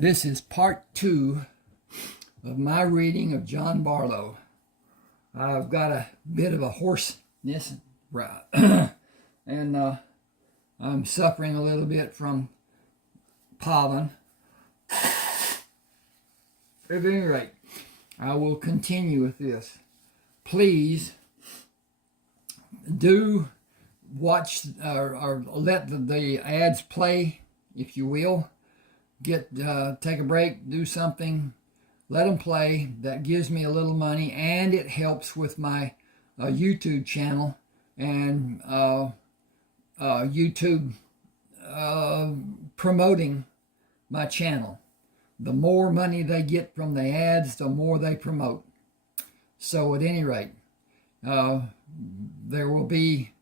This is part 2 of my reading of Jon Bartleaux. I've got a bit of a hoarseness, and I'm suffering a little bit from pollen. At any rate, I will continue with this. Please do watch or let the ads play, if you will. Take a break, do something, let them play. That gives me a little money, and it helps with my YouTube channel and YouTube promoting my channel. The more money they get from the ads, the more they promote. So at any rate, there will be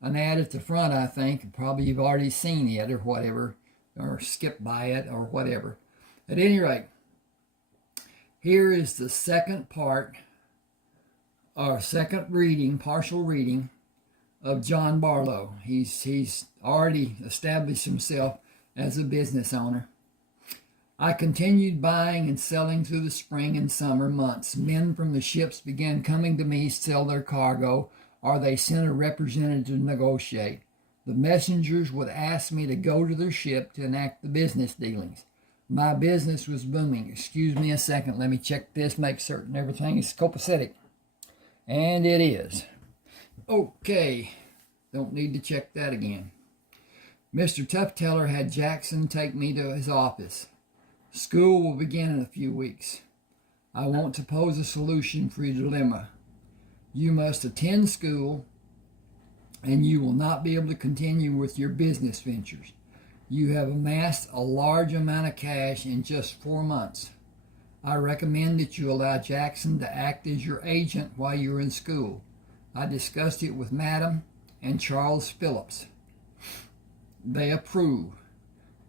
an ad at the front, I think. Probably you've already seen it or whatever, or skipped by it or whatever. At any rate, here is the second part, or second reading, partial reading of Jon Bartleaux. He's already established himself as a business owner. I continued buying and selling through the spring and summer months. Men from the ships began coming to me to sell their cargo, or they sent a representative to negotiate. The messengers would ask me to go to their ship to enact the business dealings. My business was booming. Excuse me a second. Let me check this, make certain everything is copacetic. And it is. Okay. Don't need to check that again. Mr. Tufteller had Jackson take me to his office. School will begin in a few weeks. I want to pose a solution for your dilemma. You must attend school, and you will not be able to continue with your business ventures. You have amassed a large amount of cash in just 4 months. I recommend that you allow Jackson to act as your agent while you're in school. I discussed it with Madam and Charles Phillips. They approve.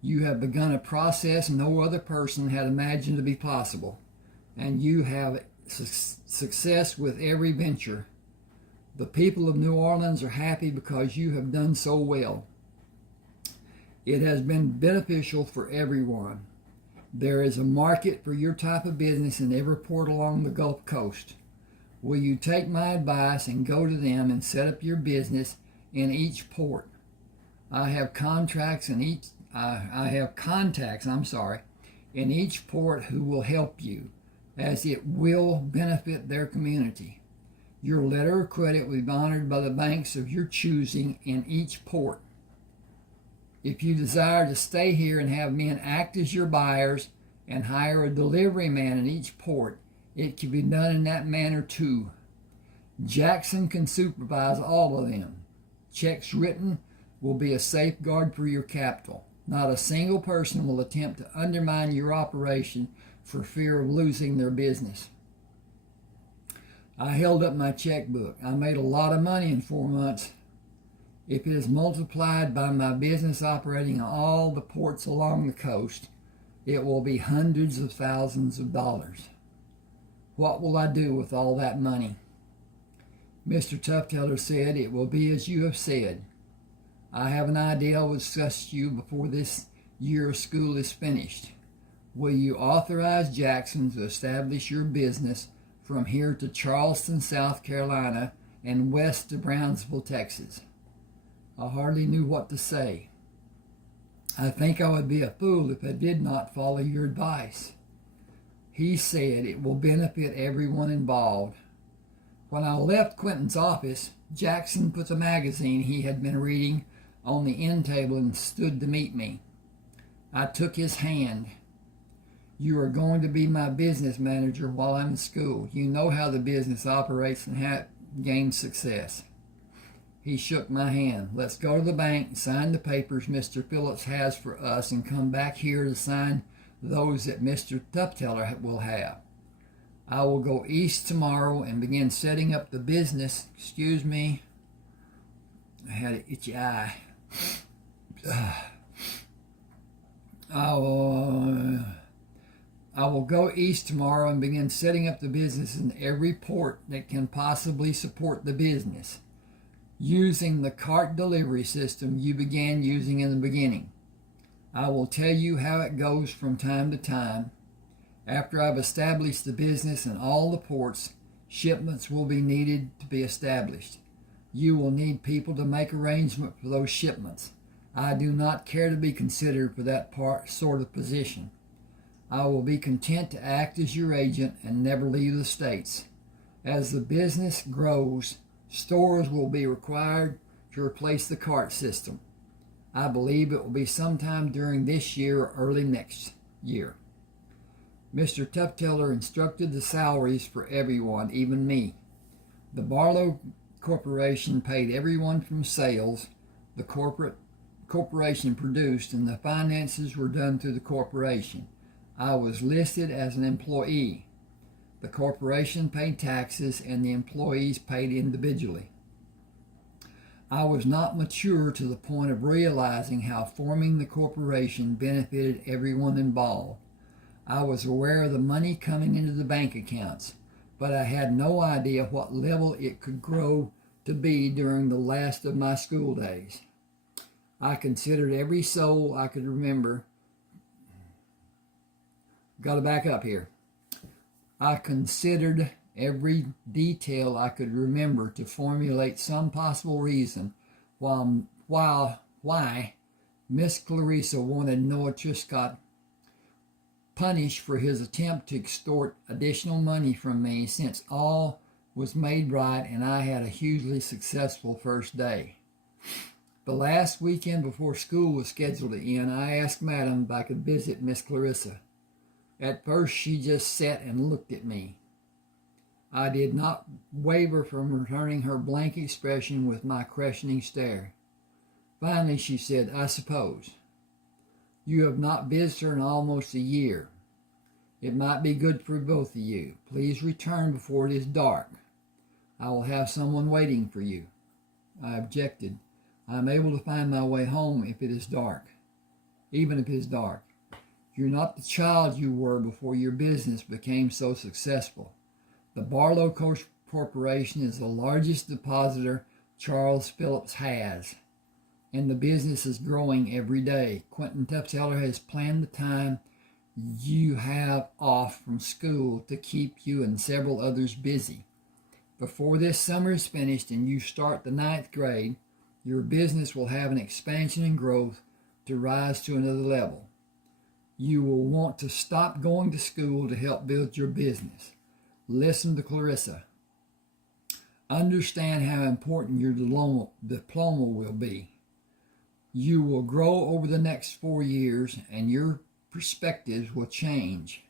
You have begun a process no other person had imagined to be possible, and you have success with every venture. The people of New Orleans are happy because you have done so well. It has been beneficial for everyone. There is a market for your type of business in every port along the Gulf Coast. Will you take my advice and go to them and set up your business in each port? I have contacts in each port who will help you, as it will benefit their community. Your letter of credit will be honored by the banks of your choosing in each port. If you desire to stay here and have men act as your buyers and hire a delivery man in each port, it can be done in that manner too. Jackson can supervise all of them. Checks written will be a safeguard for your capital. Not a single person will attempt to undermine your operation for fear of losing their business. I held up my checkbook. I made a lot of money in 4 months. If it is multiplied by my business operating in all the ports along the coast, it will be hundreds of thousands of dollars. What will I do with all that money? Mr. Tufteller said, it will be as you have said. I have an idea I will discuss to you before this year of school is finished. Will you authorize Jackson to establish your business from here to Charleston, South Carolina, and west to Brownsville, Texas? I hardly knew what to say. I think I would be a fool if I did not follow your advice. He said it will benefit everyone involved. When I left Quentin's office, Jackson put the magazine he had been reading on the end table and stood to meet me. I took his hand. You are going to be my business manager while I'm in school. You know how the business operates and how it gains success. He shook my hand. Let's go to the bank and sign the papers Mr. Phillips has for us and come back here to sign those that Mr. Tufteller will have. I will go east tomorrow and begin setting up the business. Excuse me. I had an itchy eye. I will go east tomorrow and begin setting up the business in every port that can possibly support the business, using the cart delivery system you began using in the beginning. I will tell you how it goes from time to time. After I've established the business in all the ports, shipments will be needed to be established. You will need people to make arrangement for those shipments. I do not care to be considered for that sort of position. I will be content to act as your agent and never leave the States. As the business grows, stores will be required to replace the cart system. I believe it will be sometime during this year or early next year. Mr. Tufteller instructed the salaries for everyone, even me. The Bartleaux Corporation paid everyone from sales the corporation produced, and the finances were done through the corporation. I was listed as an employee. The corporation paid taxes, and the employees paid individually. I was not mature to the point of realizing how forming the corporation benefited everyone involved. I was aware of the money coming into the bank accounts, but I had no idea what level it could grow to be during the last of my school days. I considered every soul I could remember. Got to back up here. I considered every detail I could remember to formulate some possible reason why Miss Clarissa wanted Noah Triscott punished for his attempt to extort additional money from me, since all was made right and I had a hugely successful first day. The last weekend before school was scheduled to end, I asked Madam if I could visit Miss Clarissa. At first she just sat and looked at me. I did not waver from returning her blank expression with my questioning stare. Finally she said, I suppose. You have not visited her in almost a year. It might be good for both of you. Please return before it is dark. I will have someone waiting for you. I objected. I am able to find my way home if it is dark. Even if it is dark. You're not the child you were before your business became so successful. The Bartleaux Corporation is the largest depositor Charles Phillips has, and the business is growing every day. Quentin Tufteller has planned the time you have off from school to keep you and several others busy. Before this summer is finished and you start the 9th grade, your business will have an expansion and growth to rise to another level. You will want to stop going to school to help build your business. Listen to Clarissa. Understand how important your diploma will be. You will grow over the next 4 years, and your perspectives will change.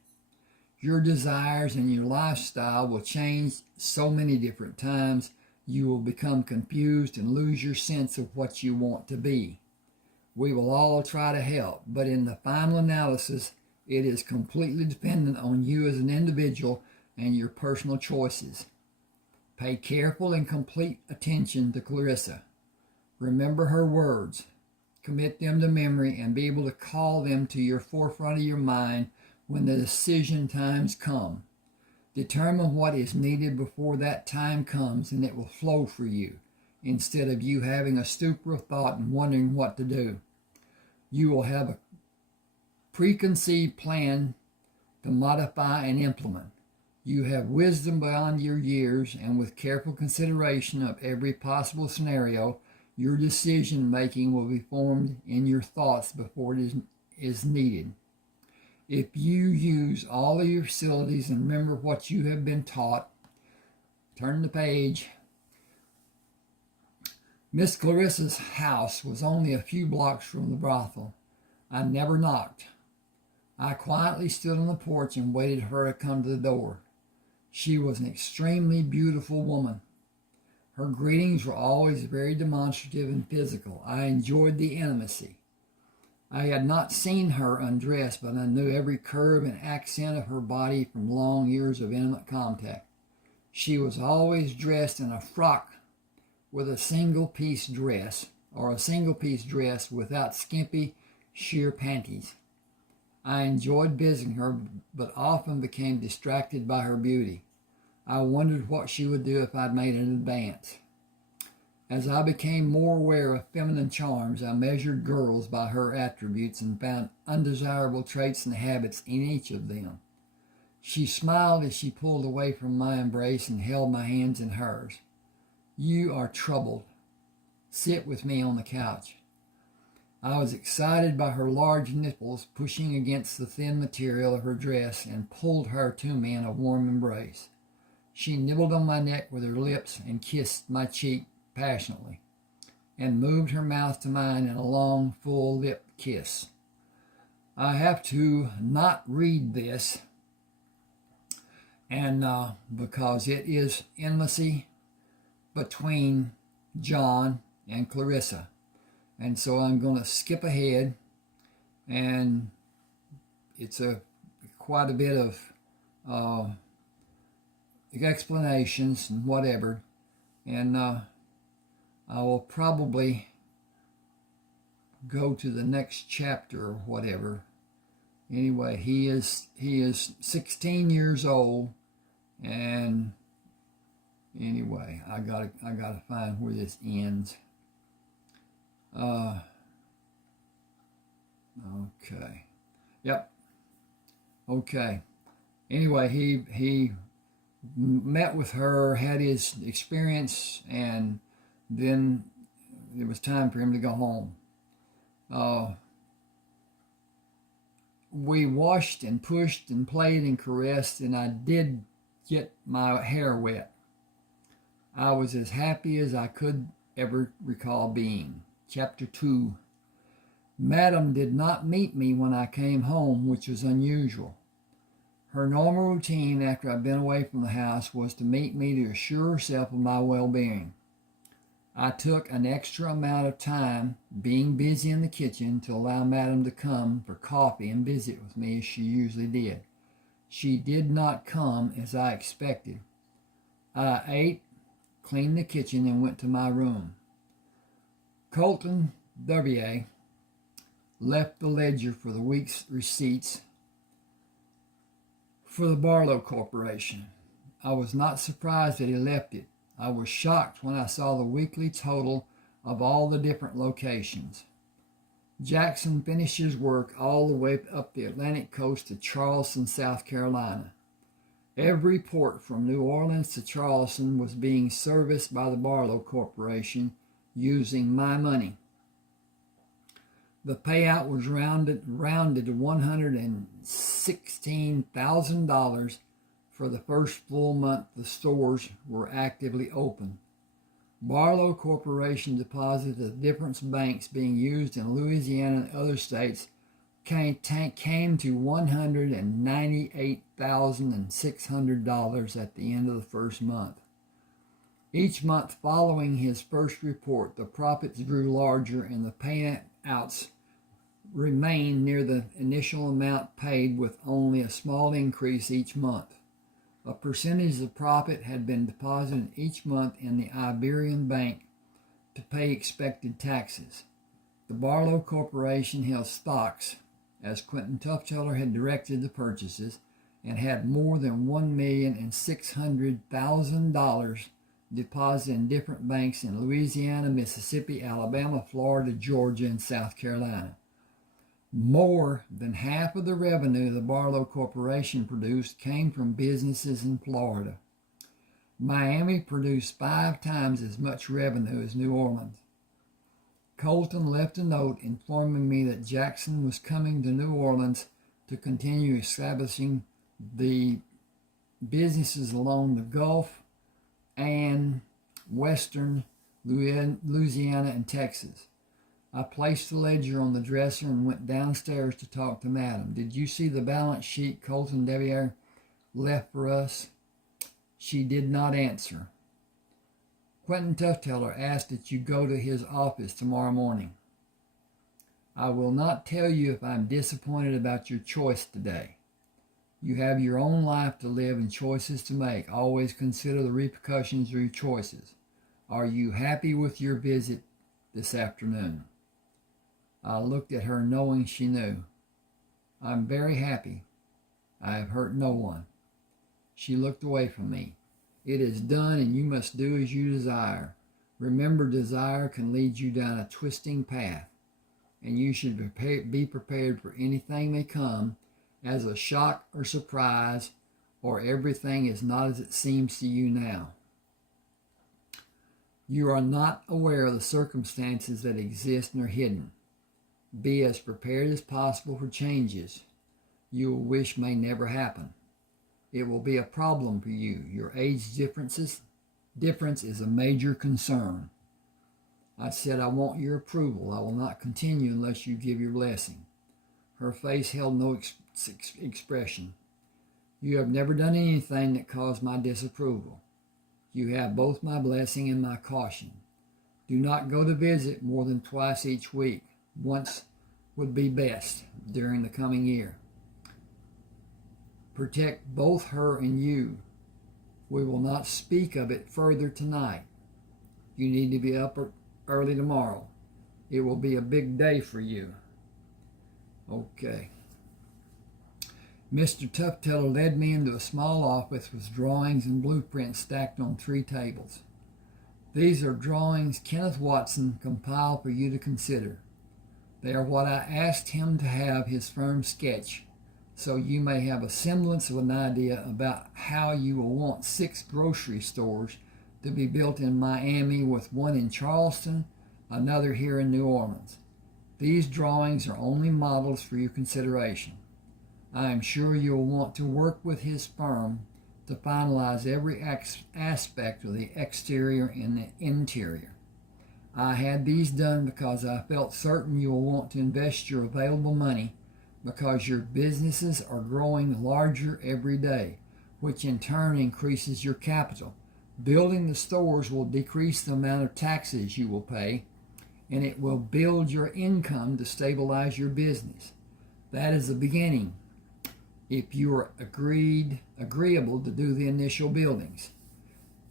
Your desires and your lifestyle will change so many different times. You will become confused and lose your sense of what you want to be. We will all try to help, but in the final analysis, it is completely dependent on you as an individual and your personal choices. Pay careful and complete attention to Clarissa. Remember her words. Commit them to memory and be able to call them to your forefront of your mind when the decision times come. Determine what is needed before that time comes, and it will flow for you, instead of you having a stupor of thought and wondering what to do. You will have a preconceived plan to modify and implement. You have wisdom beyond your years, and with careful consideration of every possible scenario, your decision-making will be formed in your thoughts before it is needed. If you use all of your facilities and remember what you have been taught, turn the page. Miss Clarissa's house was only a few blocks from the brothel. I never knocked. I quietly stood on the porch and waited for her to come to the door. She was an extremely beautiful woman. Her greetings were always very demonstrative and physical. I enjoyed the intimacy. I had not seen her undressed, but I knew every curve and accent of her body from long years of intimate contact. She was always dressed in a frock with a single-piece dress, or a single-piece dress without skimpy, sheer panties. I enjoyed visiting her, but often became distracted by her beauty. I wondered what she would do if I'd made an advance. As I became more aware of feminine charms, I measured girls by her attributes and found undesirable traits and habits in each of them. She smiled as she pulled away from my embrace and held my hands in hers. "You are troubled. Sit with me on the couch." I was excited by her large nipples pushing against the thin material of her dress and pulled her to me in a warm embrace. She nibbled on my neck with her lips and kissed my cheek passionately, and moved her mouth to mine in a long, full lip kiss. I have to not read this, and because it is intimacy between Jon and Clarissa, and so I'm going to skip ahead, and it's quite a bit of explanations and whatever, and I will probably go to the next chapter or whatever. Anyway, he is 16 years old, and anyway, I gotta find where this ends. Okay. Yep. Okay. Anyway, he met with her, had his experience, and then it was time for him to go home. We washed and pushed and played and caressed, and I did get my hair wet. I was as happy as I could ever recall being. Chapter 2. Madam did not meet me when I came home, which was unusual. Her normal routine after I'd been away from the house was to meet me to assure herself of my well-being. I took an extra amount of time being busy in the kitchen to allow Madam to come for coffee and visit with me as she usually did. She did not come as I expected. I ate, cleaned the kitchen, and went to my room. Colton W. left the ledger for the week's receipts for the Bartleaux Corporation. I was not surprised that he left it. I was shocked when I saw the weekly total of all the different locations. Jackson finished his work all the way up the Atlantic coast to Charleston, South Carolina. Every port from New Orleans to Charleston was being serviced by the Bartleaux Corporation using my money. The payout was rounded to $116,000 for the first full month the stores were actively open. Bartleaux Corporation deposited the different banks being used in Louisiana and other states came to $198,600 at the end of the first month. Each month following his first report, the profits grew larger and the payouts remained near the initial amount paid, with only a small increase each month. A percentage of profit had been deposited each month in the Iberian Bank to pay expected taxes. The Bartleaux Corporation held stocks, as Quentin Tufteller had directed the purchases, and had more than $1,600,000 deposited in different banks in Louisiana, Mississippi, Alabama, Florida, Georgia, and South Carolina. More than half of the revenue the Bartleaux Corporation produced came from businesses in Florida. Miami produced 5 times as much revenue as New Orleans. Colton left a note informing me that Jackson was coming to New Orleans to continue establishing the businesses along the Gulf and western Louisiana and Texas. I placed the ledger on the dresser and went downstairs to talk to Madam. "Did you see the balance sheet Colton W. left for us?" She did not answer. "Quentin Tufteller asked that you go to his office tomorrow morning. I will not tell you if I'm disappointed about your choice today. You have your own life to live and choices to make. Always consider the repercussions of your choices. Are you happy with your visit this afternoon?" I looked at her knowing she knew. "I'm very happy. I have hurt no one." She looked away from me. "It is done, and you must do as you desire. Remember, desire can lead you down a twisting path, and you should be prepared for anything may come as a shock or surprise, or everything is not as it seems to you now. You are not aware of the circumstances that exist and are hidden. Be as prepared as possible for changes you will wish may never happen. It will be a problem for you. Your age difference is a major concern. I said, I want your approval. I will not continue unless you give your blessing. Her face held no expression. You have never done anything that caused my disapproval. You have both my blessing and my caution. Do not go to visit more than twice each week. Once would be best during the coming year. Protect both her and you. We will not speak of it further tonight. You need to be up early tomorrow. It will be a big day for you. Okay. Mr. Tufteller led me into a small office with drawings and blueprints stacked on 3 tables. These are drawings Kenneth Watson compiled for you to consider. They are what I asked him to have his firm sketch, so you may have a semblance of an idea about how you will want 6 grocery stores to be built in Miami, with one in Charleston, another here in New Orleans. These drawings are only models for your consideration. I am sure you will want to work with his firm to finalize every aspect of the exterior and the interior. I had these done because I felt certain you will want to invest your available money, because your businesses are growing larger every day, which in turn increases your capital. Building the stores will decrease the amount of taxes you will pay, and it will build your income to stabilize your business. That is the beginning, if you are agreeable to do the initial buildings.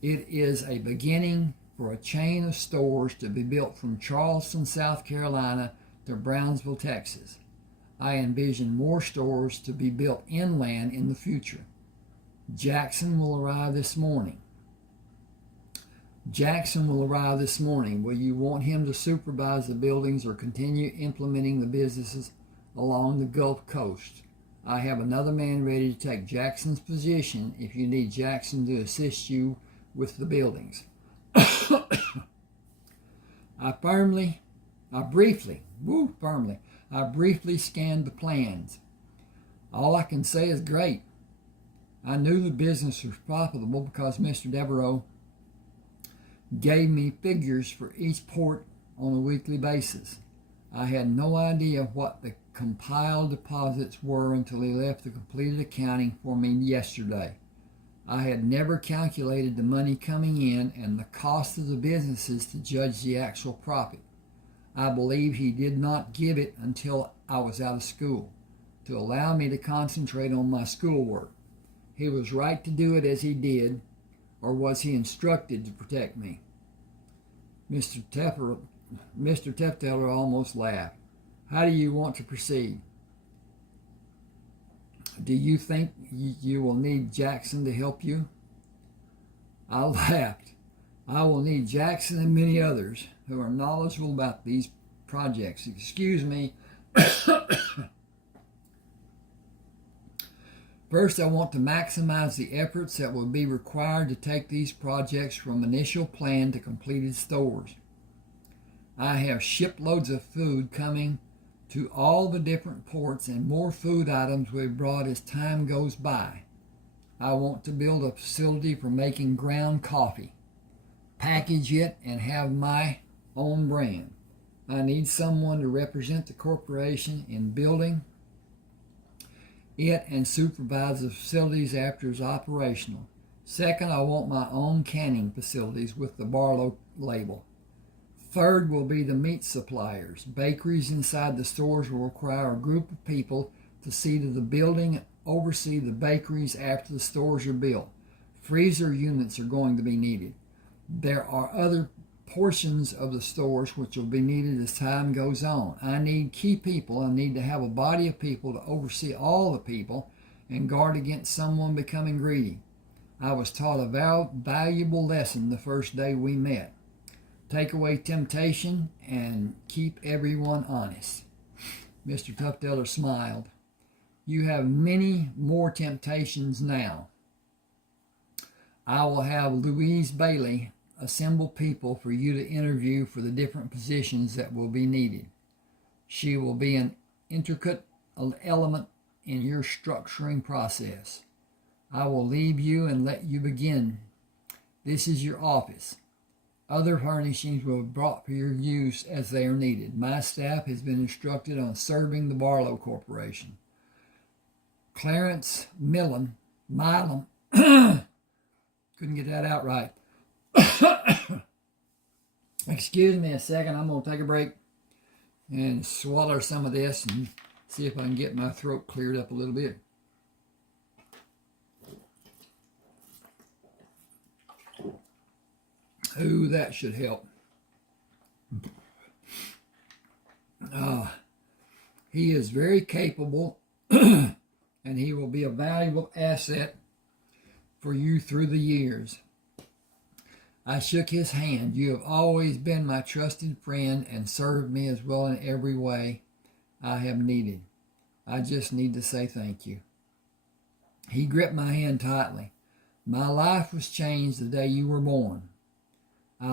It is a beginning for a chain of stores to be built from Charleston, South Carolina to Brownsville, Texas. I envision more stores to be built inland in the future. Jackson will arrive this morning. Will you want him to supervise the buildings or continue implementing the businesses along the Gulf Coast? I have another man ready to take Jackson's position if you need Jackson to assist you with the buildings. I briefly scanned the plans. All I can say is great. I knew the business was profitable because Mr. Devereaux gave me figures for each port on a weekly basis. I had no idea what the compiled deposits were until he left the completed accounting for me yesterday. I had never calculated the money coming in and the cost of the businesses to judge the actual profit. I believe he did not give it until I was out of school, to allow me to concentrate on my schoolwork. He was right to do it as he did, or was he instructed to protect me? Mr. Tefteller almost laughed. How do you want to proceed? Do you think you will need Jackson to help you? I laughed. I will need Jackson and many others who are knowledgeable about these projects. Excuse me. First, I want to maximize the efforts that will be required to take these projects from initial plan to completed stores. I have shiploads of food coming to all the different ports, and more food items will be brought as time goes by. I want to build a facility for making ground coffee, package it, and have my own brand. I need someone to represent the corporation in building it and supervise the facilities after it's operational. Second, I want my own canning facilities with the Bartleaux label. Third will be the meat suppliers. Bakeries inside the stores will require a group of people to see to the building and oversee the bakeries after the stores are built. Freezer units are going to be needed. There are other portions of the stores which will be needed as time goes on. I need key people. I need to have a body of people to oversee all the people and guard against someone becoming greedy. I was taught a valuable lesson the first day we met. take away temptation, and keep everyone honest. Mr. Tufteller smiled. You have many more temptations now. I will have Louise Bailey assemble people for you to interview for the different positions that will be needed. She will be an intricate element in your structuring process. I will leave you and let you begin. This is your office. Other furnishings will be brought for your use as they are needed. My staff has been instructed on serving the Bartleaux Corporation. Clarence Milam, couldn't get that out right. Excuse me a second, I'm going to take a break and swallow some of this and see if I can get my throat cleared up a little bit. Ooh, that should help. He is very capable and he will be a valuable asset for you through the years. I shook his hand. You have always been my trusted friend and served me as well in every way I have needed. I just need to say thank you. He gripped my hand tightly. My life was changed the day you were born. I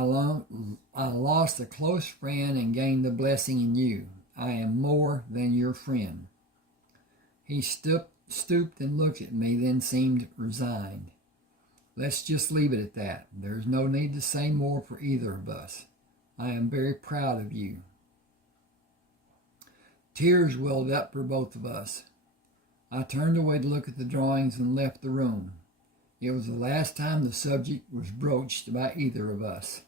lost a close friend and gained a blessing in you. I am more than your friend. He stooped and looked at me, then seemed resigned. Let's just leave it at that. There's no need to say more for either of us. I am very proud of you. Tears welled up for both of us. I turned away to look at the drawings and left the room. It was the last time the subject was broached by either of us.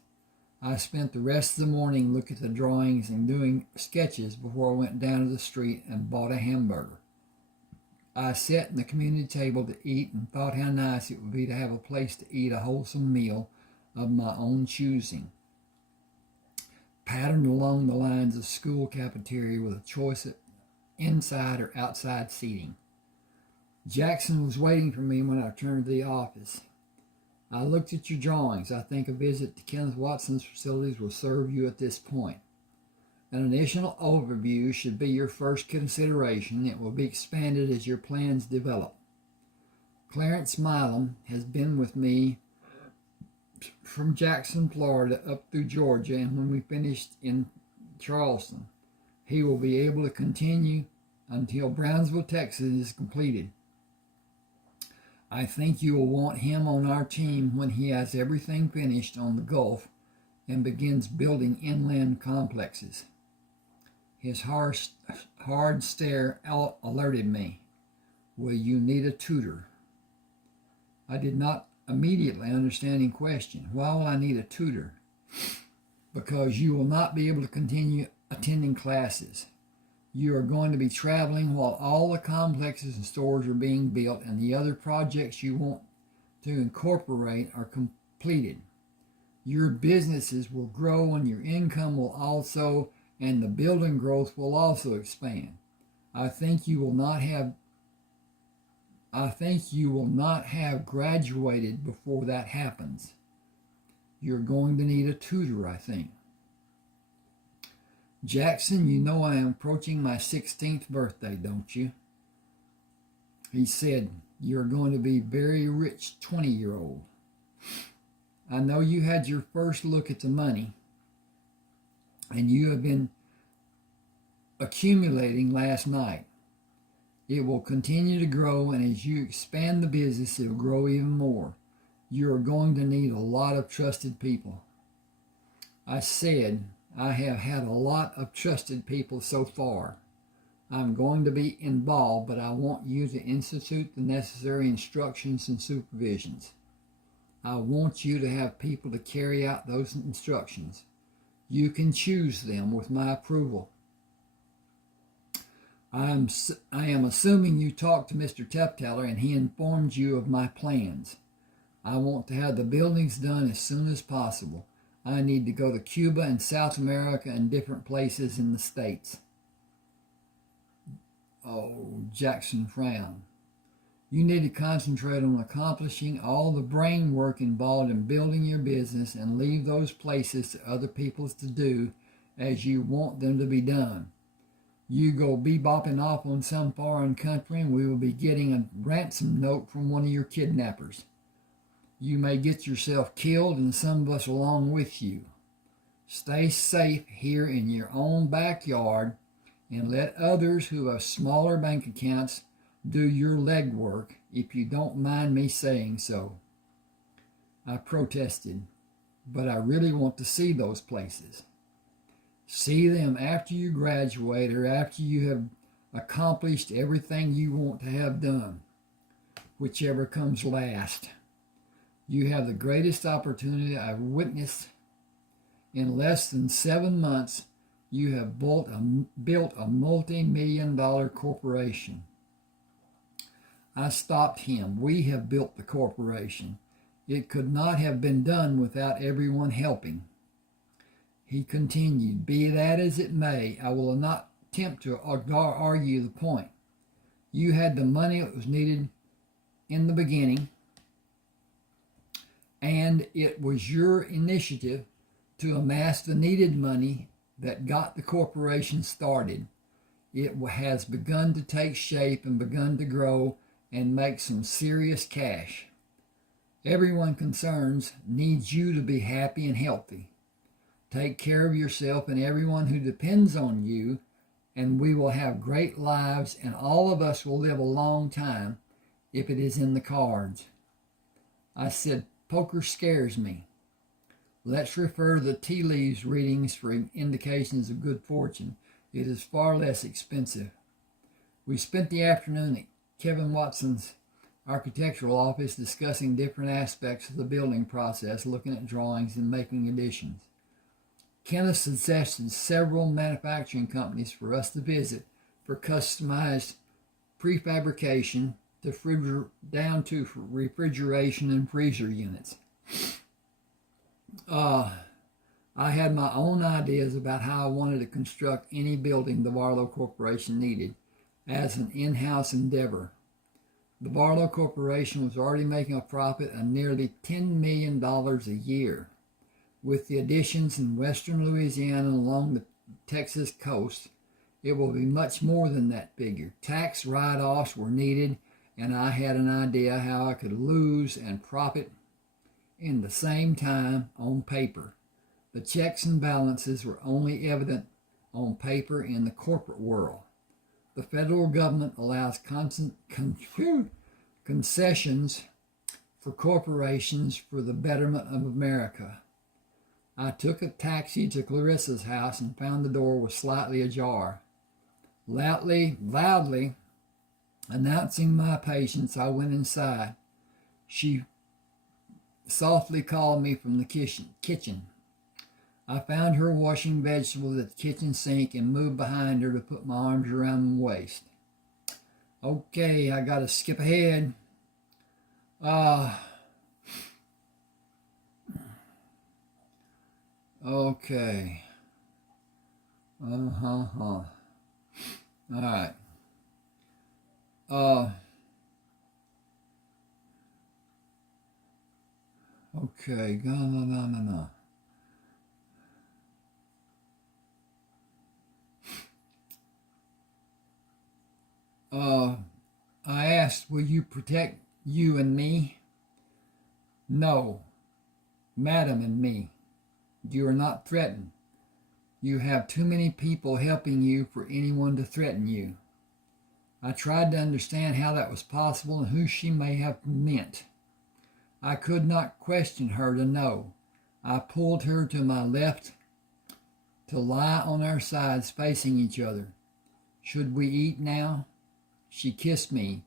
I spent the rest of the morning looking at the drawings and doing sketches before I went down to the street and bought a hamburger. I sat in the community table to eat and thought how nice it would be to have a place to eat a wholesome meal of my own choosing, patterned along the lines of school cafeteria with a choice of inside or outside seating. Jackson was waiting for me when I returned to the office. I looked at your drawings. I think a visit to Kenneth Watson's facilities will serve you at this point. An initial overview should be your first consideration. It will be expanded as your plans develop. Clarence Milam has been with me from Jackson, Florida, up through Georgia, and when we finished in Charleston, he will be able to continue until Brownsville, Texas is completed. I think you will want him on our team when he has everything finished on the Gulf and begins building inland complexes. His hard stare alerted me. Will you need a tutor? I did not immediately understand his question. Why will I need a tutor? Because you will not be able to continue attending classes. You are going to be traveling while all the complexes and stores are being built and the other projects you want to incorporate are completed. Your businesses will grow and your income will also, and the building growth will also expand. I think you will not have graduated before that happens. You're going to need a tutor, I think. Jackson, you know I am approaching my 16th birthday, don't you? He said, you're going to be a very rich 20-year-old. I know you had your first look at the money, and you have been accumulating last night. It will continue to grow, and as you expand the business, it will grow even more. You are going to need a lot of trusted people. I said, I have had a lot of trusted people so far. I'm going to be involved, but I want you to institute the necessary instructions and supervisions. I want you to have people to carry out those instructions. You can choose them with my approval. I am assuming you talked to Mr. Tufteller and he informed you of my plans. I want to have the buildings done as soon as possible. I need to go to Cuba and South America and different places in the States. Oh, Jackson frowned. You need to concentrate on accomplishing all the brain work involved in building your business and leave those places to other people to do as you want them to be done. You go bebopping off on some foreign country and we will be getting a ransom note from one of your kidnappers. You may get yourself killed and some of us along with you. Stay safe here in your own backyard and let others who have smaller bank accounts do your legwork, if you don't mind me saying so. I protested, but I really want to see those places. See them after you graduate or after you have accomplished everything you want to have done, whichever comes last. You have the greatest opportunity I've witnessed. In less than 7 months, you have built a multi-million-dollar corporation. I stopped him. We have built the corporation. It could not have been done without everyone helping. He continued, be that as it may, I will not attempt to argue the point. You had the money that was needed in the beginning, and it was your initiative to amass the needed money that got the corporation started. It has begun to take shape and begun to grow and make some serious cash. Everyone concerned needs you to be happy and healthy. Take care of yourself and everyone who depends on you, and we will have great lives, and all of us will live a long time if it is in the cards. I said, poker scares me. Let's refer to the tea leaves readings for indications of good fortune. It is far less expensive. We spent the afternoon at Kevin Watson's architectural office discussing different aspects of the building process, looking at drawings and making additions. Kenneth suggested several manufacturing companies for us to visit for customized prefabrication down to refrigeration and freezer units. I had my own ideas about how I wanted to construct any building the Bartleaux Corporation needed as an in-house endeavor. The Bartleaux Corporation was already making a profit of nearly $10 million a year. With the additions in western Louisiana and along the Texas coast, it will be much more than that figure. Tax write-offs were needed, and I had an idea how I could lose and profit in the same time on paper. The checks and balances were only evident on paper in the corporate world. The federal government allows concessions for corporations for the betterment of America. I took a taxi to Clarissa's house and found the door was slightly ajar. Loudly announcing my patience, I went inside. She softly called me from the kitchen. I found her washing vegetables at the kitchen sink and moved behind her to put my arms around my waist. Okay, I gotta skip ahead. Okay. All right. Okay. No. I asked, will you protect you and me? No, madam and me. You are not threatened. You have too many people helping you for anyone to threaten you. I tried to understand how that was possible and who she may have meant. I could not question her to know. I pulled her to my left to lie on our sides facing each other. Should we eat now? She kissed me.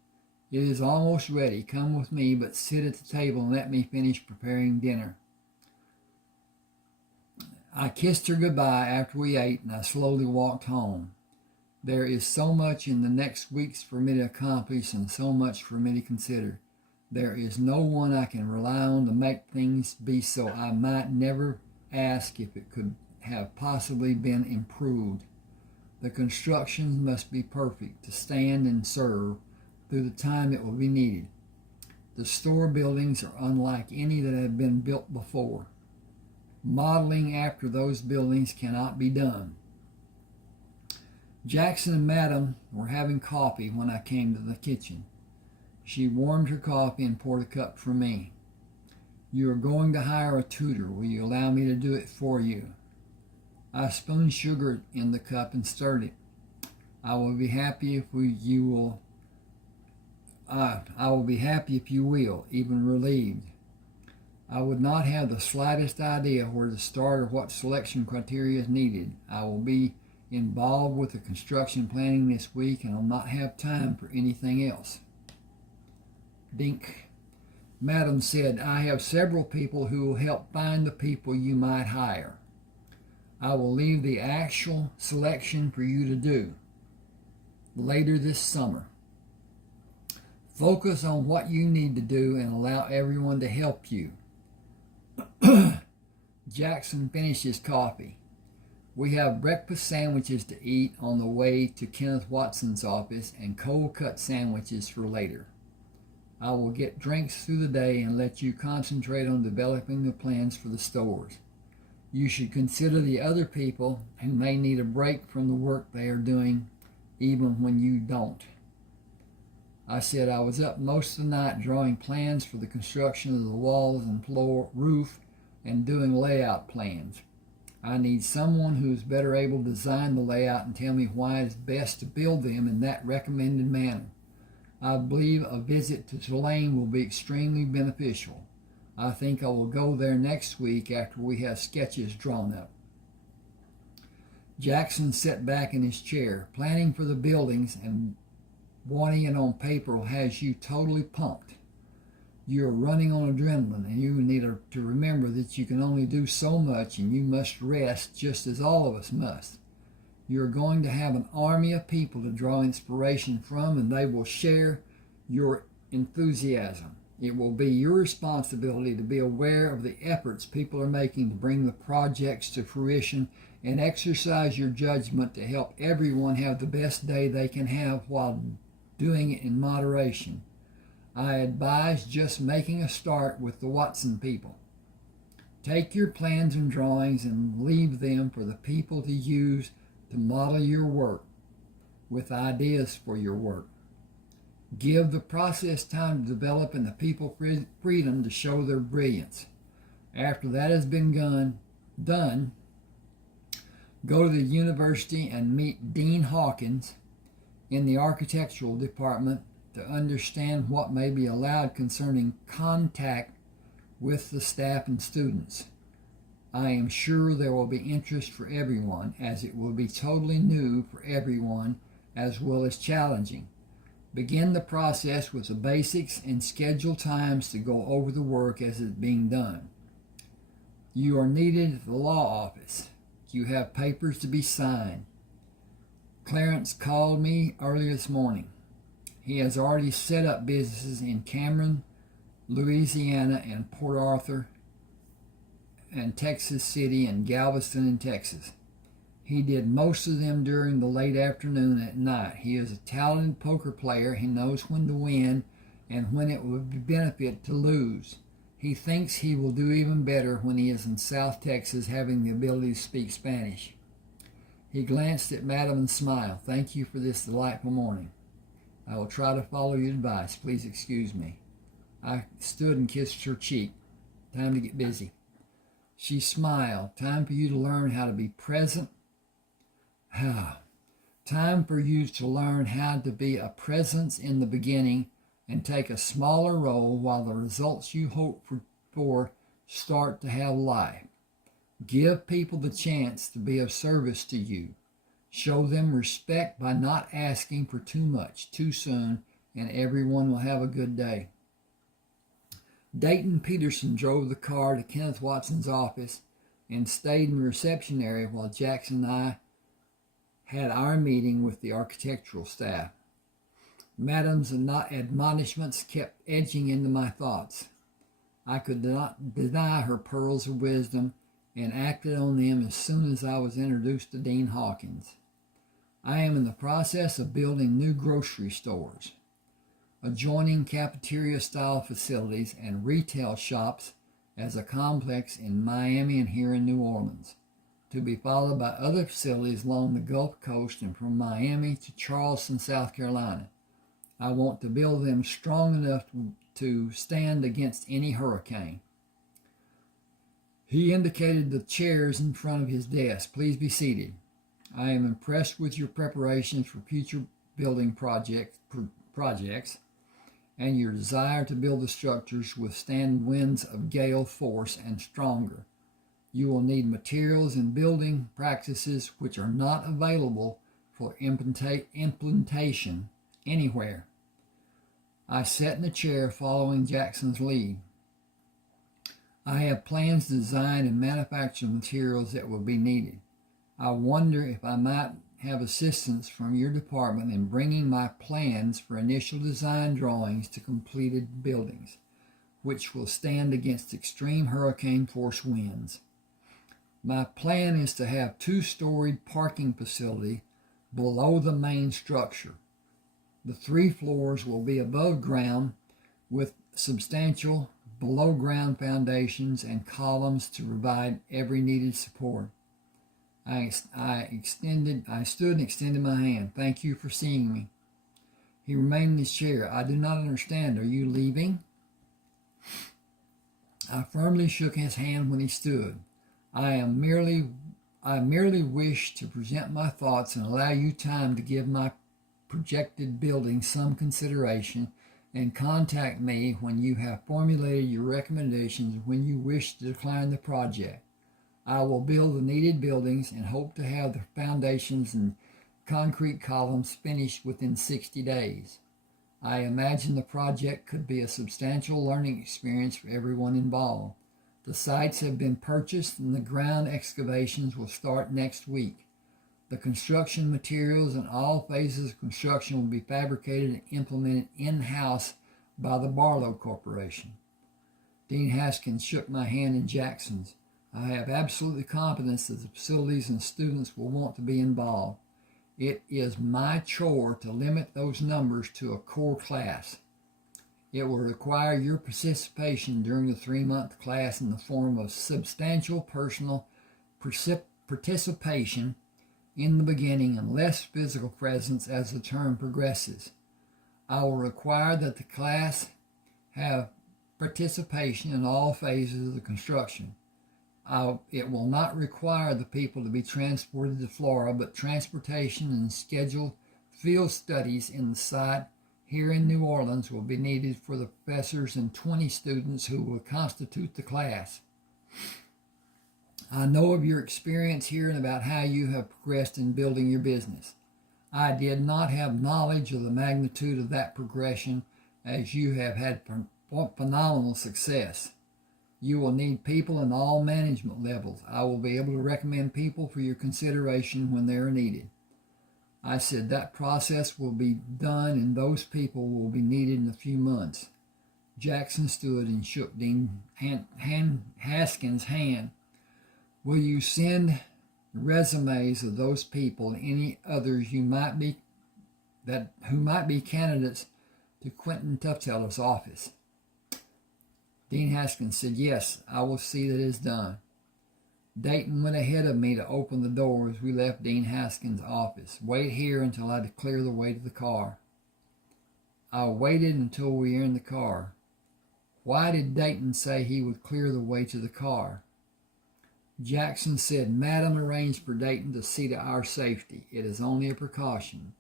It is almost ready. Come with me, but sit at the table and let me finish preparing dinner. I kissed her goodbye after we ate, and I slowly walked home. There is so much in the next weeks for me to accomplish and so much for me to consider. There is no one I can rely on to make things be so I might never ask if it could have possibly been improved. The constructions must be perfect to stand and serve through the time it will be needed. The store buildings are unlike any that have been built before. Modeling after those buildings cannot be done. Jackson and Madam were having coffee when I came to the kitchen. She warmed her coffee and poured a cup for me. You are going to hire a tutor. Will you allow me to do it for you? I spooned sugar in the cup and stirred it. I will be happy if you will. I will be happy if you will, even relieved. I would not have the slightest idea where to start or what selection criteria is needed. I will be involved with the construction planning this week and will not have time for anything else. Dink. Madam said, I have several people who will help find the people you might hire. I will leave the actual selection for you to do later this summer. Focus on what you need to do and allow everyone to help you. Jackson finished his coffee. We have breakfast sandwiches to eat on the way to Kenneth Watson's office and cold cut sandwiches for later. I will get drinks through the day and let you concentrate on developing the plans for the stores. You should consider the other people who may need a break from the work they are doing, even when you don't. I said I was up most of the night drawing plans for the construction of the walls and floor, roof, and doing layout plans. I need someone who is better able to design the layout and tell me why it's best to build them in that recommended manner. I believe a visit to Tulane will be extremely beneficial. I think I will go there next week after we have sketches drawn up. Jackson sat back in his chair. Planning for the buildings and wanting it on paper has you totally pumped. You are running on adrenaline, and you need to remember that you can only do so much and you must rest just as all of us must. You are going to have an army of people to draw inspiration from, and they will share your enthusiasm. It will be your responsibility to be aware of the efforts people are making to bring the projects to fruition and exercise your judgment to help everyone have the best day they can have while doing it in moderation. I advise just making a start with the Watson people. Take your plans and drawings and leave them for the people to use to model your work with ideas for your work. Give the process time to develop and the people freedom to show their brilliance. After that has been done, go to the university and meet Dean Hawkins in the architectural department to understand what may be allowed concerning contact with the staff and students. I am sure there will be interest for everyone, as it will be totally new for everyone as well as challenging. Begin the process with the basics and schedule times to go over the work as it's being done. You are needed at the law office. You have papers to be signed. Clarence called me earlier this morning. He has already set up businesses in Cameron, Louisiana, and Port Arthur, and Texas City, and Galveston in Texas. He did most of them during the late afternoon at night. He is a talented poker player. He knows when to win and when it would benefit to lose. He thinks he will do even better when he is in South Texas, having the ability to speak Spanish. He glanced at Madam and smiled. Thank you for this delightful morning. I will try to follow your advice. Please excuse me. I stood and kissed her cheek. Time to get busy. She smiled. Time for you to learn how to be present. Time for you to learn how to be a presence in the beginning and take a smaller role while the results you hope for start to have life. Give people the chance to be of service to you. Show them respect by not asking for too much too soon, and everyone will have a good day. Dayton Peterson drove the car to Kenneth Watson's office and stayed in the reception area while Jackson and I had our meeting with the architectural staff. Madam's admonishments kept edging into my thoughts. I could not deny her pearls of wisdom and acted on them as soon as I was introduced to Dean Hawkins. I am in the process of building new grocery stores. adjoining cafeteria-style facilities and retail shops as a complex in Miami and here in New Orleans, to be followed by other facilities along the Gulf Coast and from Miami to Charleston, South Carolina. I want to build them strong enough to stand against any hurricane. He indicated the chairs in front of his desk. Please be seated. I am impressed with your preparations for future building projects and your desire to build the structures withstand winds of gale force and stronger. You will need materials and building practices which are not available for implementation anywhere. I sat in the chair following Jackson's lead. I have plans to design and manufacture materials that will be needed. I wonder if I might have assistance from your department in bringing my plans for initial design drawings to completed buildings, which will stand against extreme hurricane force winds. My plan is to have two-storied parking facility below the main structure. The 3 floors will be above ground with substantial below-ground foundations and columns to provide every needed support. I stood and extended my hand. Thank you for seeing me. He remained in his chair. I do not understand. Are you leaving? I firmly shook his hand when he stood. I merely wish to present my thoughts and allow you time to give my projected building some consideration and contact me when you have formulated your recommendations when you wish to decline the project. I will build the needed buildings and hope to have the foundations and concrete columns finished within 60 days. I imagine the project could be a substantial learning experience for everyone involved. The sites have been purchased and the ground excavations will start next week. The construction materials and all phases of construction will be fabricated and implemented in-house by the Bartleaux Corporation. Dean Haskins shook my hand in Jackson's. I have absolute confidence that the facilities and students will want to be involved. It is my chore to limit those numbers to a core class. It will require your participation during the 3-month class in the form of substantial personal participation in the beginning and less physical presence as the term progresses. I will require that the class have participation in all phases of the construction. It will not require the people to be transported to Florida, but transportation and scheduled field studies in the site here in New Orleans will be needed for the professors and 20 students who will constitute the class. I know of your experience here and about how you have progressed in building your business. I did not have knowledge of the magnitude of that progression, as you have had phenomenal success. You will need people in all management levels. I will be able to recommend people for your consideration when they are needed. I said that process will be done and those people will be needed in a few months. Jackson stood and shook Dean Haskins' hand. Will you send resumes of those people and any others who might be candidates to Quentin Tuftheller's office? Dean Haskins said, yes, I will see that it is done. Dayton went ahead of me to open the door as we left Dean Haskins' office. Wait here until I clear the way to the car. I waited until we were in the car. Why did Dayton say he would clear the way to the car? Jackson said, Madam arranged for Dayton to see to our safety. It is only a precaution.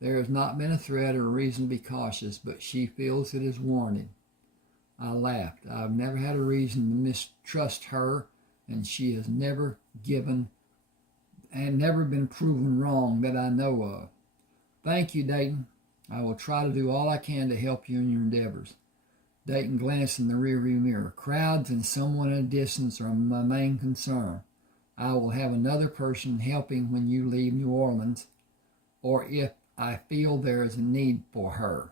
There has not been a threat or a reason to be cautious, but she feels it is warranted. I laughed. I've never had a reason to mistrust her, and she has never been proven wrong that I know of. Thank you, Dayton. I will try to do all I can to help you in your endeavors. Dayton glanced in the rearview mirror. Crowds and someone in a distance are my main concern. I will have another person helping when you leave New Orleans, or if I feel there is a need for her.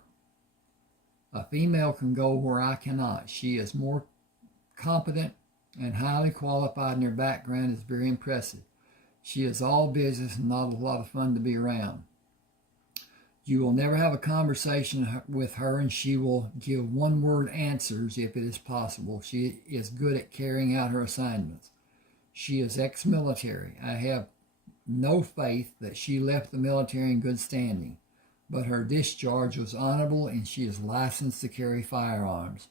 A female can go where I cannot. She is more competent and highly qualified, and her background is very impressive. She is all business and not a lot of fun to be around. You will never have a conversation with her, and she will give one-word answers if it is possible. She is good at carrying out her assignments. She is ex-military. I have no faith that she left the military in good standing, but her discharge was honorable, and she is licensed to carry firearms.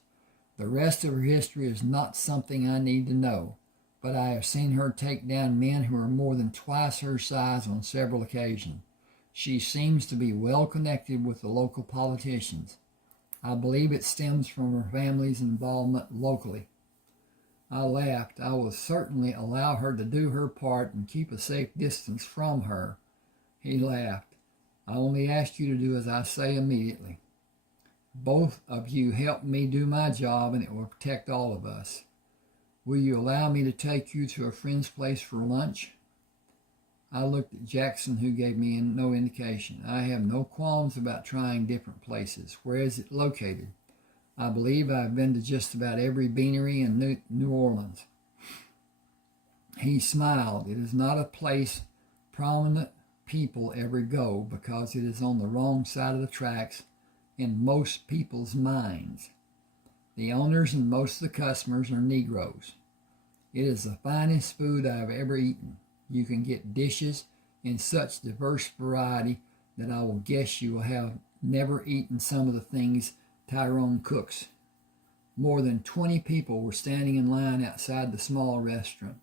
The rest of her history is not something I need to know, but I have seen her take down men who are more than twice her size on several occasions. She seems to be well connected with the local politicians. I believe it stems from her family's involvement locally. I laughed. I will certainly allow her to do her part and keep a safe distance from her. He laughed. I only ask you to do as I say immediately. Both of you help me do my job, and it will protect all of us. Will you allow me to take you to a friend's place for lunch? I looked at Jackson, who gave me no indication. I have no qualms about trying different places. Where is it located? I believe I've been to just about every beanery in New Orleans. He smiled. It is not a place prominent people ever go because it is on the wrong side of the tracks in most people's minds. The owners and most of the customers are Negroes. It is the finest food I have ever eaten. You can get dishes in such diverse variety that I will guess you will have never eaten some of the things Tyrone cooks. More than 20 people were standing in line outside the small restaurant.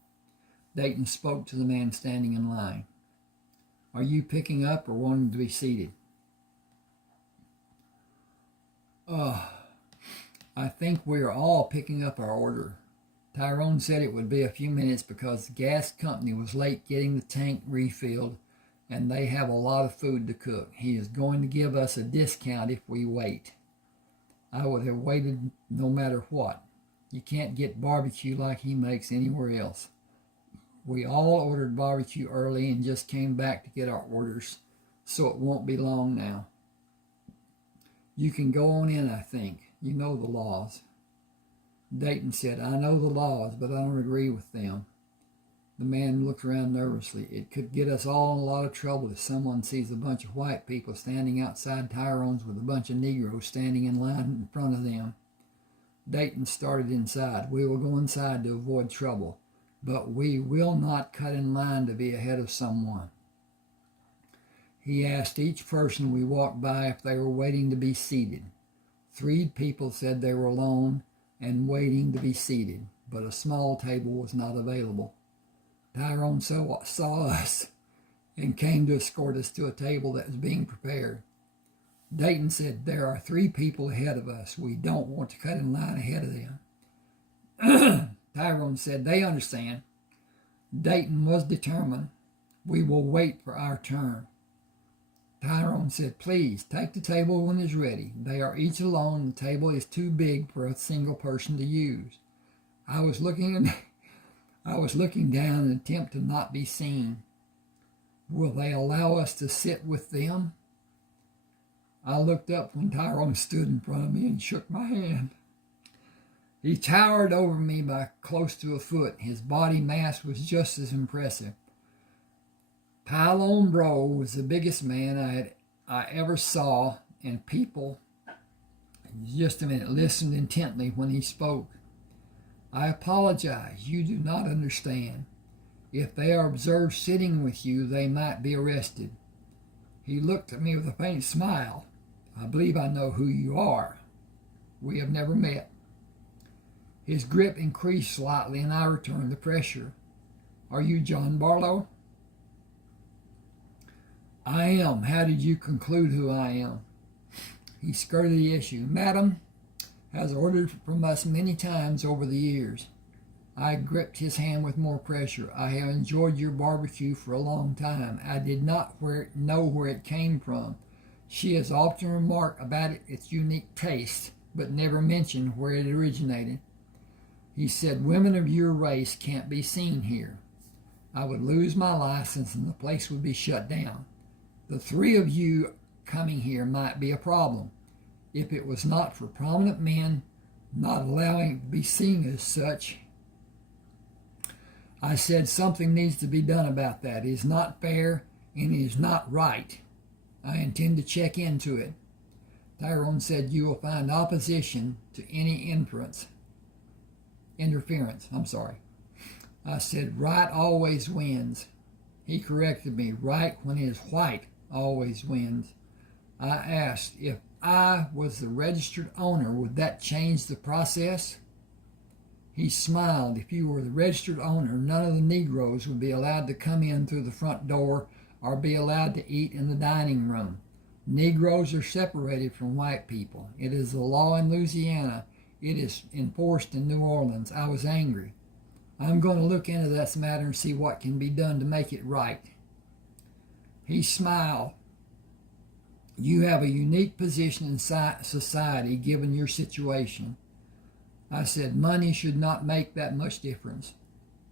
Dayton spoke to the man standing in line. Are you picking up or wanting to be seated? I think we are all picking up our order. Tyrone said it would be a few minutes because the gas company was late getting the tank refilled and they have a lot of food to cook. He is going to give us a discount if we wait. I would have waited no matter what. You can't get barbecue like he makes anywhere else. We all ordered barbecue early and just came back to get our orders, so it won't be long now. You can go on in, I think. You know the laws. Dayton said, I know the laws, but I don't agree with them. The man looked around nervously. It could get us all in a lot of trouble if someone sees a bunch of white people standing outside Tyrone's with a bunch of Negroes standing in line in front of them. Dayton started inside. We will go inside to avoid trouble, but we will not cut in line to be ahead of someone. He asked each person we walked by if they were waiting to be seated. 3 people said they were alone and waiting to be seated, but a small table was not available. Tyrone saw us and came to escort us to a table that was being prepared. Dayton said, there are 3 people ahead of us. We don't want to cut in line ahead of them. Tyrone said, they understand. Dayton was determined. We will wait for our turn. Tyrone said, please, take the table when it's ready. They are each alone. The table is too big for a single person to use. I was looking down in an attempt to not be seen. Will they allow us to sit with them? I looked up when Tyrone stood in front of me and shook my hand. He towered over me by close to a foot. His body mass was just as impressive. Tyrone Bro was the biggest man I ever saw, and people, just a minute, listened intently when he spoke. I apologize. You do not understand. If they are observed sitting with you, they might be arrested. He looked at me with a faint smile. I believe I know who you are. We have never met. His grip increased slightly, and I returned the pressure. Are you Jon Bartleaux? I am. How did you conclude who I am? He skirted the issue. Madam has ordered from us many times over the years. I gripped his hand with more pressure. I have enjoyed your barbecue for a long time. I did not know where it came from. She has often remarked about its unique taste, but never mentioned where it originated. He said, women of your race can't be seen here. I would lose my license and the place would be shut down. The 3 of you coming here might be a problem. If it was not for prominent men not allowing it to be seen as such, I said something needs to be done about that. It is not fair and it is not right. I intend to check into it. Tyrone said, you will find opposition to any interference. I said, right always wins. He corrected me, right when it is white always wins. I asked, if I was the registered owner, would that change the process? He smiled. If you were the registered owner, none of the Negroes would be allowed to come in through the front door or be allowed to eat in the dining room. Negroes are separated from white people. It is the law in Louisiana. It is enforced in New Orleans. I was angry. I'm going to look into this matter and see what can be done to make it right. He smiled. You have a unique position in society given your situation. I said, money should not make that much difference.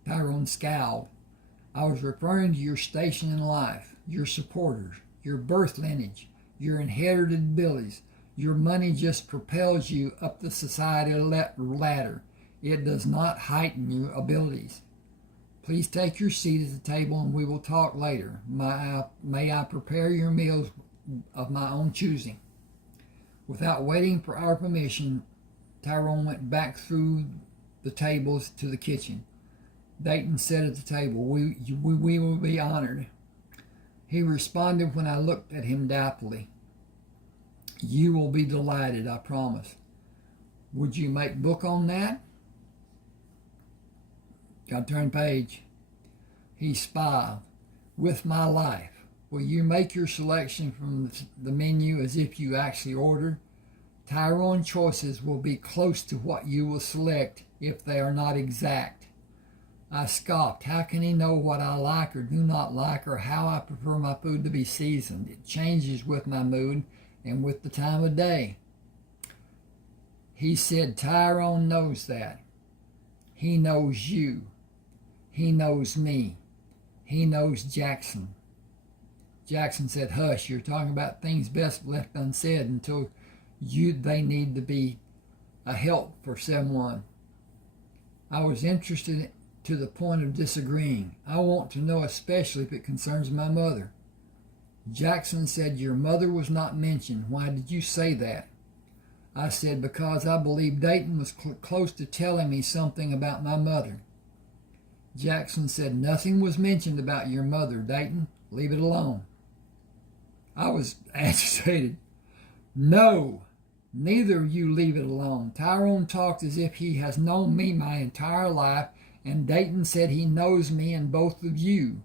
Tyrone scowled. I was referring to your station in life, your supporters, your birth lineage, your inherited abilities. Your money just propels you up the societal ladder. It does not heighten your abilities. Please take your seat at the table and we will talk later. May I prepare your meals of my own choosing. Without waiting for our permission, Tyrone went back through the tables to the kitchen. Dayton said at the table, we will be honored. He responded when I looked at him doubtfully. You will be delighted, I promise. Would you make book on that? Got to turn page. He smiled. With my life. Will you make your selection from the menu as if you actually ordered? Tyrone choices will be close to what you will select if they are not exact. I scoffed. How can he know what I like or do not like or how I prefer my food to be seasoned? It changes with my mood and with the time of day. He said, Tyrone knows that. He knows you. He knows me. He knows Jackson. Jackson said, hush, you're talking about things best left unsaid until they need to be a help for someone. I was interested to the point of disagreeing. I want to know especially if it concerns my mother. Jackson said, your mother was not mentioned. Why did you say that? I said, because I believe Dayton was close to telling me something about my mother. Jackson said, nothing was mentioned about your mother, Dayton. Leave it alone. I was agitated. No, neither of you leave it alone. Tyrone talked as if he has known me my entire life, and Dayton said he knows me and both of you.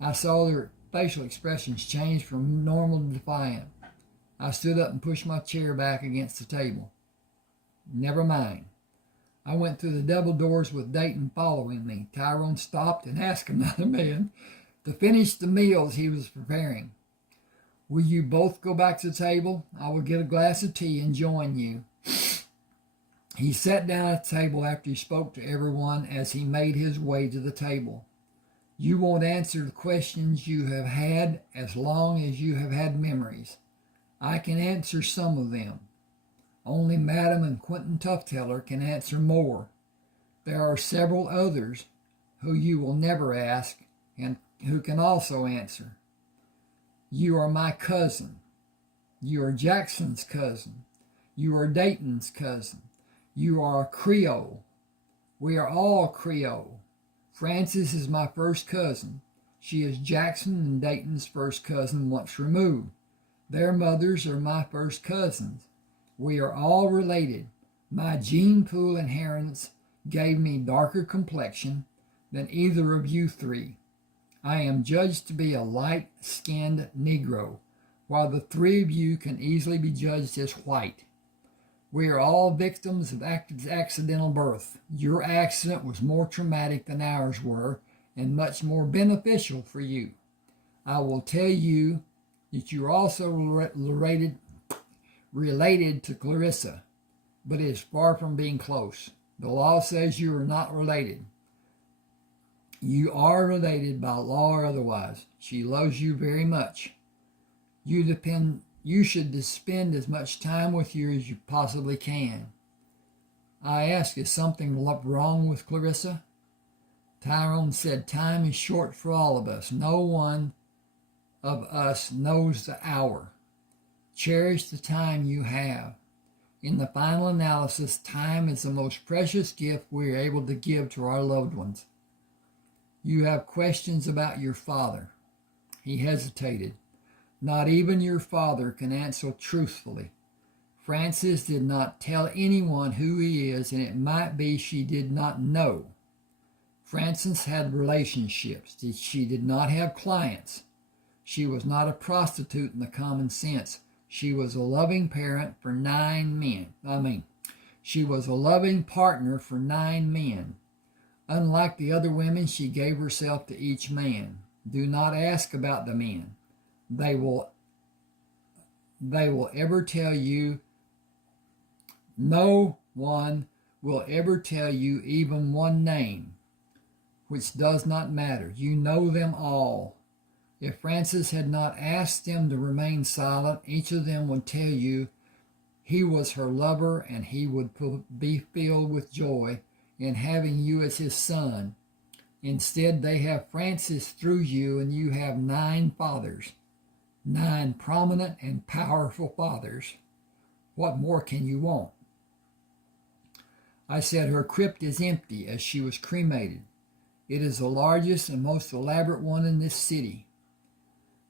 I saw their facial expressions change from normal to defiant. I stood up and pushed my chair back against the table. Never mind. I went through the double doors with Dayton following me. Tyrone stopped and asked another man to finish the meals he was preparing. Will you both go back to the table? I will get a glass of tea and join you. He sat down at the table after he spoke to everyone as he made his way to the table. You won't answer the questions you have had as long as you have had memories. I can answer some of them. Only Madam and Quentin Tufteller can answer more. There are several others who you will never ask and who can also answer. You are my cousin. You are Jackson's cousin. You are Dayton's cousin. You are a Creole. We are all Creole. Frances is my first cousin. She is Jackson and Dayton's first cousin once removed. Their mothers are my first cousins. We are all related. My gene pool inheritance gave me darker complexion than either of you three. I am judged to be a light-skinned Negro, while the three of you can easily be judged as white. We are all victims of accidental birth. Your accident was more traumatic than ours were, and much more beneficial for you. I will tell you that you are also related to Clarissa, but it is far from being close. The law says you are not related. You are related by law or otherwise. She loves you very much. You should spend as much time with her as you possibly can. I ask, is something wrong with Clarissa? Tyrone said, time is short for all of us. No one of us knows the hour. Cherish the time you have. In the final analysis, time is the most precious gift we are able to give to our loved ones. You have questions about your father. He hesitated. Not even your father can answer truthfully. Frances did not tell anyone who he is, and it might be she did not know. Frances had relationships. She did not have clients. She was not a prostitute in the common sense. She was a loving parent for 9 men. She was a loving partner for 9 men. Unlike the other women, she gave herself to each man. Do not ask about the men. They will ever tell you. No one will ever tell you even one name, which does not matter. You know them all. If Frances had not asked them to remain silent, each of them would tell you he was her lover and he would be filled with joy in having you as his son. Instead, they have Frances through you, and you have 9 fathers, 9 prominent and powerful fathers. What more can you want? I said her crypt is empty as she was cremated. It is the largest and most elaborate one in this city.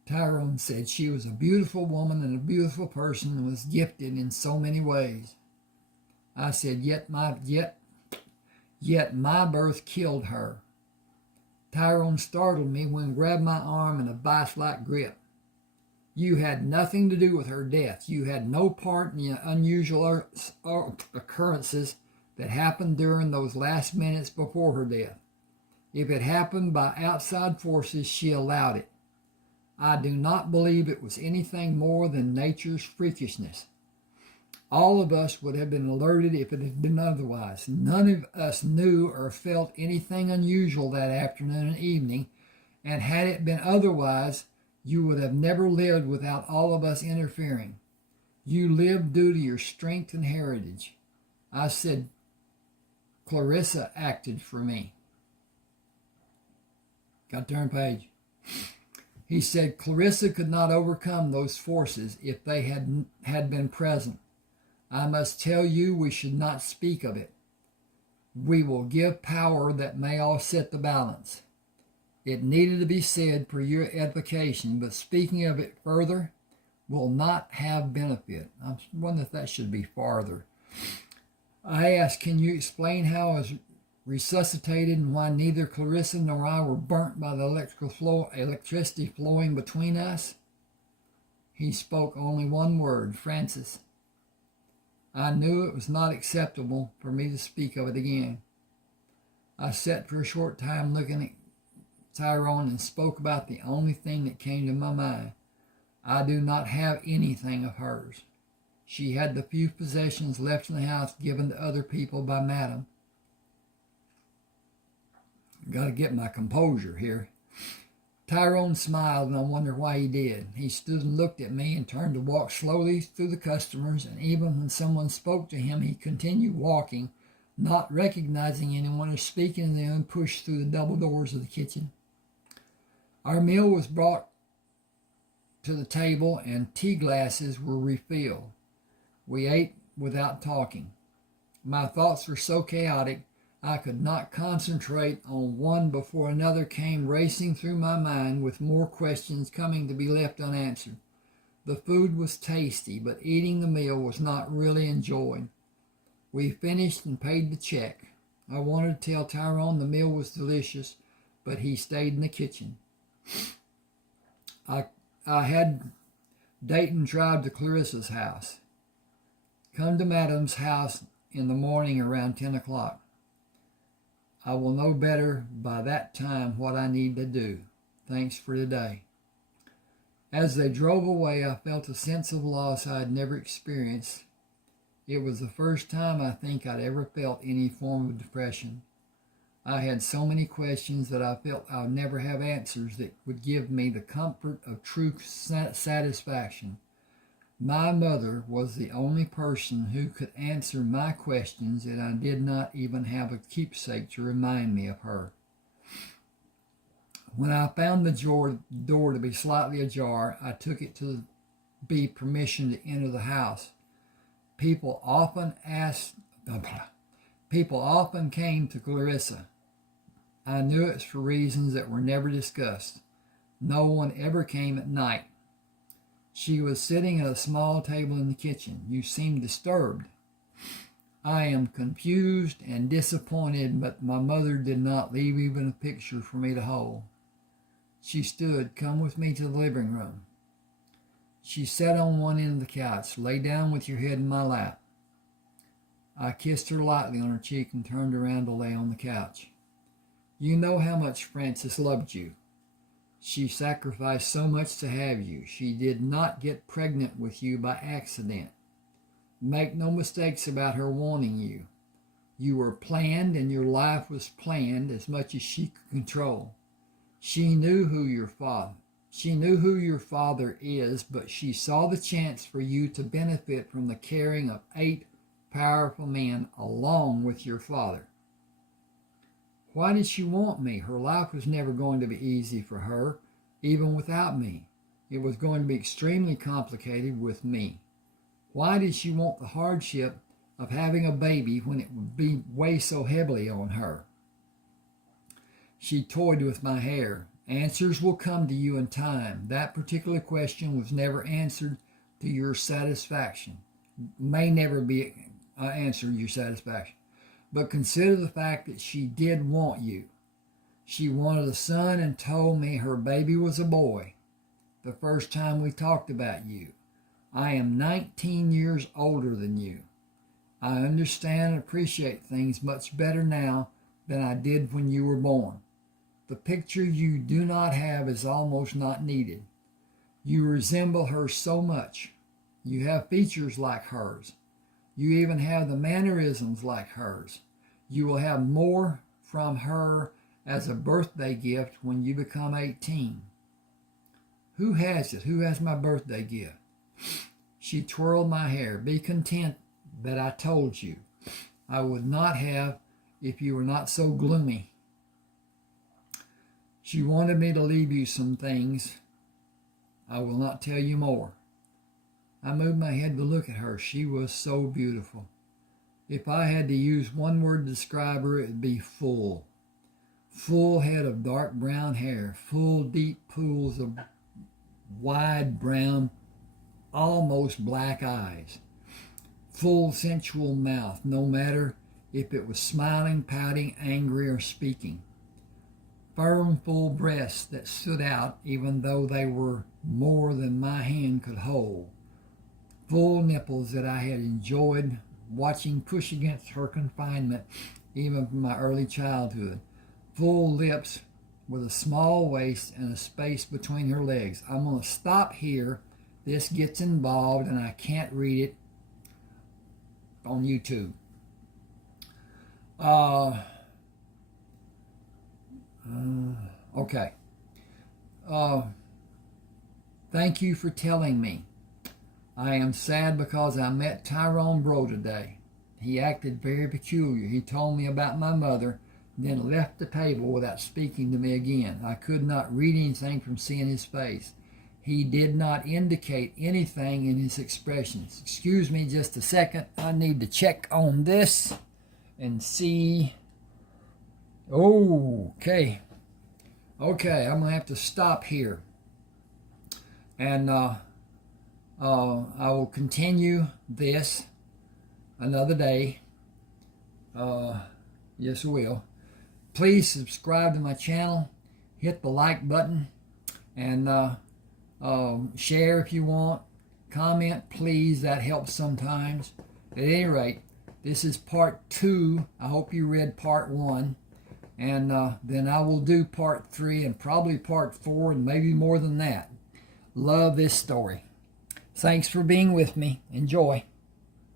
Tyrone said she was a beautiful woman and a beautiful person and was gifted in so many ways. I said, yet my birth killed her. Tyrone startled me when he grabbed my arm in a vice-like grip. You had nothing to do with her death. You had no part in the unusual occurrences that happened during those last minutes before her death. If it happened by outside forces, she allowed it. I do not believe it was anything more than nature's freakishness. All of us would have been alerted if it had been otherwise. None of us knew or felt anything unusual that afternoon and evening, and had it been otherwise, you would have never lived without all of us interfering. You lived due to your strength and heritage. I said, Clarissa acted for me. Got to turn page. He said Clarissa could not overcome those forces if they had been present. I must tell you we should not speak of it. We will give power that may offset the balance. It needed to be said for your edification, but speaking of it further will not have benefit. I wonder if that should be farther. I asked, can you explain how I was resuscitated and why neither Clarissa nor I were burnt by the electricity flowing between us? He spoke only one word, Frances. I knew it was not acceptable for me to speak of it again. I sat for a short time looking at Tyrone and spoke about the only thing that came to my mind. I do not have anything of hers. She had the few possessions left in the house given to other people by Madam. Got to get my composure here. Tyrone smiled, and I wondered why he did. He stood and looked at me and turned to walk slowly through the customers, and even when someone spoke to him, he continued walking, not recognizing anyone or speaking to them, and pushed through the double doors of the kitchen. Our meal was brought to the table, and tea glasses were refilled. We ate without talking. My thoughts were so chaotic, I could not concentrate on one before another came racing through my mind, with more questions coming to be left unanswered. The food was tasty, but eating the meal was not really enjoyed. We finished and paid the check. I wanted to tell Tyrone the meal was delicious, but he stayed in the kitchen. I had Dayton drive to Clarissa's house. Come to Madam's house in the morning around 10 o'clock. I will know better by that time what I need to do. Thanks for today. As they drove away, I felt a sense of loss I had never experienced. It was the first time I think I'd ever felt any form of depression. I had so many questions that I felt I would never have answers that would give me the comfort of true satisfaction. My mother was the only person who could answer my questions, and I did not even have a keepsake to remind me of her. When I found the door to be slightly ajar, I took it to be permission to enter the house. People often came to Clarissa. I knew it's for reasons that were never discussed. No one ever came at night. She was sitting at a small table in the kitchen. You seemed disturbed. I am confused and disappointed, but my mother did not leave even a picture for me to hold. She stood, "Come with me to the living room." She sat on one end of the couch. "Lay down with your head in my lap." I kissed her lightly on her cheek and turned around to lay on the couch. "You know how much Frances loved you. She sacrificed so much to have you. She did not get pregnant with you by accident. Make no mistakes about her wanting you. You were planned, and your life was planned as much as she could control. She knew who your father is, but she saw the chance for you to benefit from the caring of 8 powerful men along with your father. Why did she want me? Her life was never going to be easy for her, even without me. It was going to be extremely complicated with me. Why did she want the hardship of having a baby when it would weigh so heavily on her? She toyed with my hair. Answers will come to you in time. That particular question was never answered to your satisfaction. May never be answered to your satisfaction. But consider the fact that she did want you. She wanted a son and told me her baby was a boy the first time we talked about you. I am 19 years older than you. I understand and appreciate things much better now than I did when you were born. The picture you do not have is almost not needed. You resemble her so much. You have features like hers. You even have the mannerisms like hers. You will have more from her as a birthday gift when you become 18. Who has it? Who has my birthday gift? She twirled my hair. Be content that I told you. I would not have if you were not so gloomy. She wanted me to leave you some things. I will not tell you more. I moved my head to look at her. She was so beautiful. If I had to use one word to describe her, it would be full. Full head of dark brown hair, full deep pools of wide brown, almost black eyes, full sensual mouth, no matter if it was smiling, pouting, angry, or speaking. Firm, full breasts that stood out even though they were more than my hand could hold. Full nipples that I had enjoyed watching push against her confinement even from my early childhood. Full lips with a small waist and a space between her legs. I'm going to stop here. This gets involved and I can't read it on YouTube. Okay. Thank you for telling me. I am sad because I met Tyrone Bro today. He acted very peculiar. He told me about my mother, then left the table without speaking to me again. I could not read anything from seeing his face. He did not indicate anything in his expressions. Excuse me just a second. I need to check on this and see. Okay, I'm going to have to stop here. And I will continue this another day. Yes, I will. Please subscribe to my channel. Hit the like button. And share if you want. Comment, please. That helps sometimes. At any rate, this is part 2. I hope you read part 1. And then I will do part 3 and probably part 4 and maybe more than that. Love this story. Thanks for being with me. Enjoy.